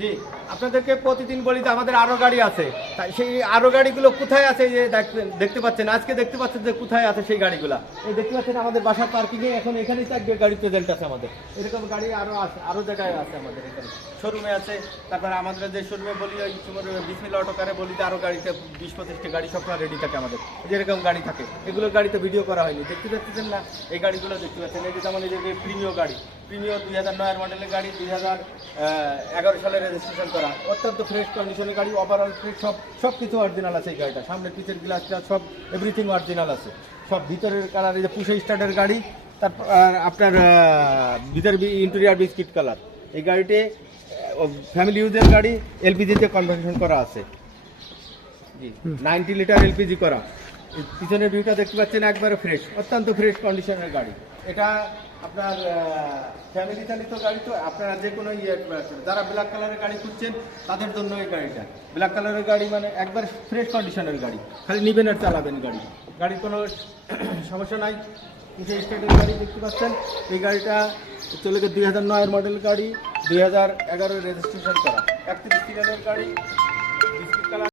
জি, আপনাদেরকে প্রতিদিন বলি যে আমাদের আরও গাড়ি আছে। তাই সেই আরও গাড়িগুলো কোথায় আছে যে দেখতে পাচ্ছেন, আজকে দেখতে পাচ্ছেন যে কোথায় আছে সেই গাড়িগুলা। এই দেখতে পাচ্ছেন আমাদের বাসার পার্কিং এ এখন এখানেই থাকবে গাড়ি প্রেজেন্ট আছে আমাদের। এরকম গাড়ি আরও আছে, আরও জায়গায় আছে আমাদের এখানে। শোরুমে আছে, তারপরে আমাদের যে শোরুমে বলি, ওই সময় বিসমিল অটোকারে বলি যে আরও গাড়িতে বিশ পঁচিশটি গাড়ি সবসময় রেডি থাকে আমাদের। যেরকম গাড়ি থাকে এগুলো গাড়িতে ভিডিও করা হয়নি। দেখতে পাচ্ছেন না, এই গাড়িগুলো দেখতে পাচ্ছেন, এই যে যেমন এই যে প্রিমিয় গাড়ি প্রিমিয় দুই হাজার নয়ের মডেলের গাড়ি, দুই হাজার এগারো সালে রেজিস্ট্রেশন করা। অত্যন্ত ফ্রেশ কন্ডিশনের গাড়ি ওভারঅল ফ্রেশ সব সব কিছু অরিজিনাল আছে এই গাড়িটা। সামনে পিছের গ্লাসটা সব এভরিথিং অরিজিনাল আছে। সব ভিতরের কালার এই যে পুষে স্টার্টের গাড়ি, তারপর আপনার ভিতরে ইন্টেরিয়ার বিস্কিট কালার এই গাড়িতে ফ্যামিলি ইউজের গাড়ি এলপিজিতে কনভার্সন করা আছে। জি নাইনটি লিটার এলপিজি করা। পিছনের ভিউটা দেখতে পাচ্ছেন, একবারে ফ্রেশ অত্যন্ত ফ্রেশ কন্ডিশনের গাড়ি। এটা আপনার ফ্যামিলি চালিত গাড়ি তো আপনারা যে কোনো ইয়ে যারা ব্ল্যাক কালারের গাড়ি খুঁজছেন, তাদের জন্য এই গাড়িটা। ব্ল্যাক কালারের গাড়ি মানে একবার ফ্রেশ কন্ডিশনের গাড়ি। খালি নিবেন আর চালাবেন গাড়ি। গাড়ির কোনো সমস্যা নাই। পিছিয়ে স্টেটের গাড়ি দেখতে পাচ্ছেন। এই গাড়িটা চলে গেছে দুই হাজার নয়ের মডেল গাড়ি, দুই হাজার এগারো রেজিস্ট্রেশন করা। একত্রিশ সিরিয়ালের গাড়ি